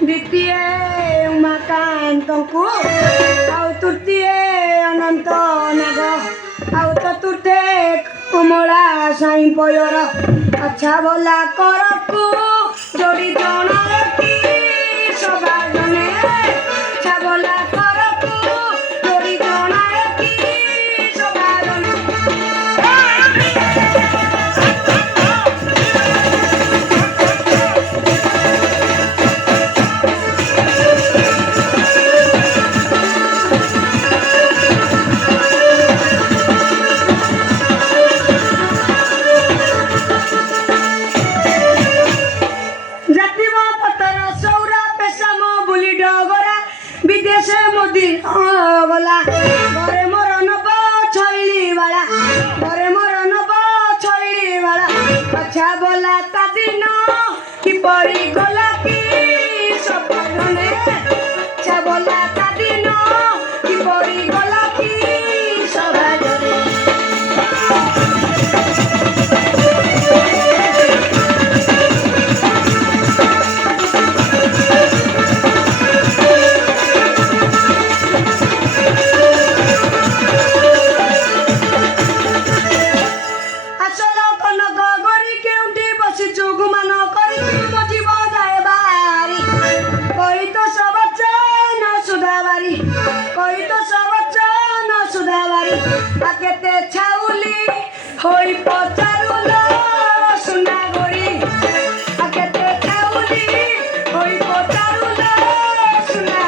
द्वितीय उमाकान्तଙ୍କୁ ଆଉ ତୃତୀୟ ଅନନ୍ତ ନାଗ ଆଉ ଚତୁର୍ଥେ କମଳା ସାଇଁ ପୟର ଆଚ୍ଛା ଭଲା କରକୁ ଯୋଡ଼ି ଜଣାଏ କି ସଭା ଜଣେ ଆଚ୍ଛା ଭଲା କରକୁ ଯୋଡ଼ି ଜଣାଏ କି ସଭା ଜଣେ मोदी गला घरे मोर नब छैली वाला घरे मोर नब छैली वाला अच्छा बोला ता दिन कि परी गला कि सपने अच्छा बोला ता दिन कि परी गला कि सभाजने केते छाउली होई पचारुलो सुना गोरी केते छाउली होई पचारुलो सुना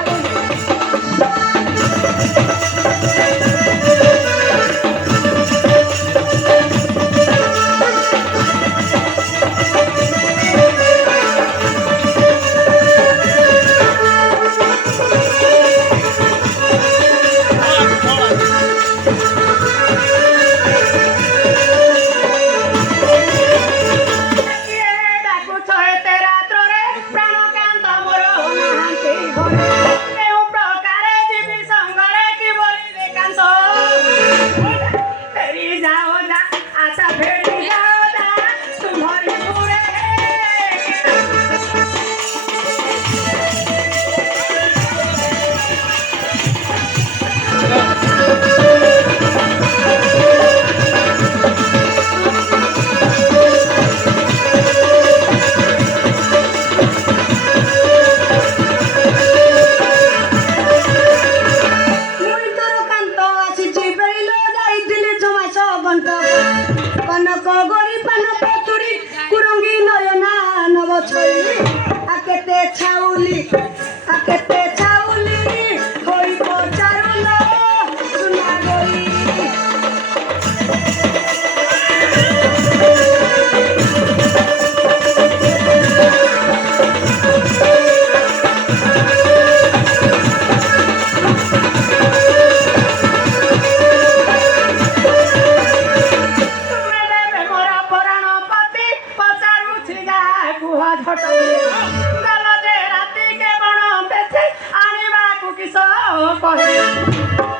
कनक गोरी पान पतुरी कुरंगी नयना नव छैली केते छाउली होई पचारुलो सुना गोरी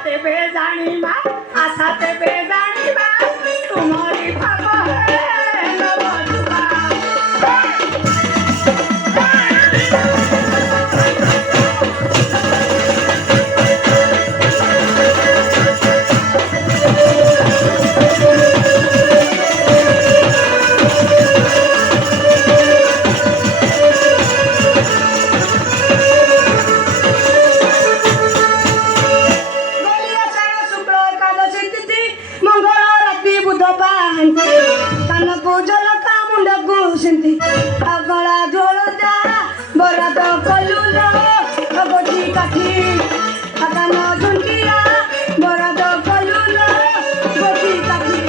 तेबे जानिबा आशा तेबे जानिबा तुम्हारी भाग है नवजुबा कानको जलका मुंडको सिंधी अगला जोड़ा बराद कलुलो गोटी काठी अगन झुंकिया बराद कलुलो गोटी काठी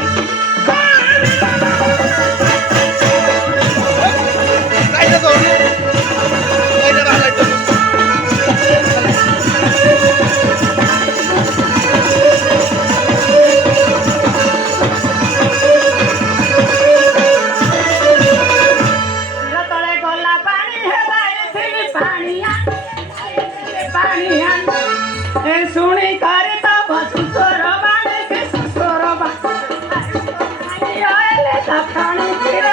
सुनी करे तो बसुसोर बाने के सुसोर बाने आले तखानी फिर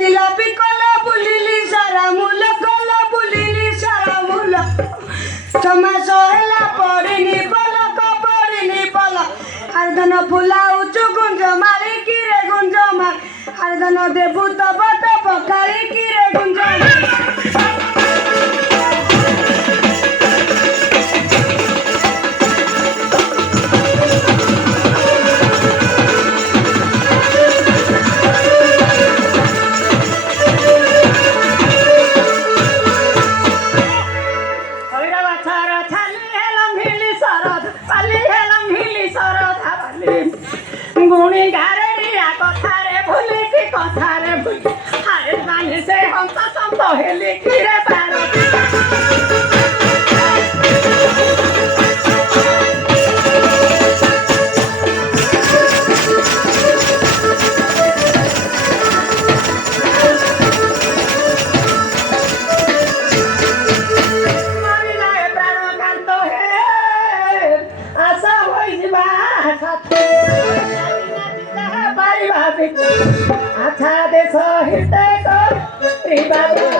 ଦେଖିଲା ବିକଲା ବୁଲିଲି ସାରା ମୂଲ କଲା ବୁଲିଲି ସାରା ମୂଲ ଛମାସ ହେଲା ପଡ଼ିନି ପଲକ ପଡ଼ିନି ପଲ ଆର୍ଦନ ଫୁଲାଉଛୁ ଗୁଞ୍ଜ ମାରିକି ରେ ଗୁଞ୍ଜ ମାର ଆର୍ଦନ ଦେବୁ ତବ ତ ପକାଳିକି ରେ ଗୁଞ୍ଜ গুণী গারেড়িয়া কথারে ভুলি কি কথারে ভুলি হারে জানি সে হন্ত সন্ত হেলি কিরে পারো মরিলায় প্রাণ কান্ত হে আশা হইবা সাথে আচ্ছা দেশ হিতে ত্রিবাদ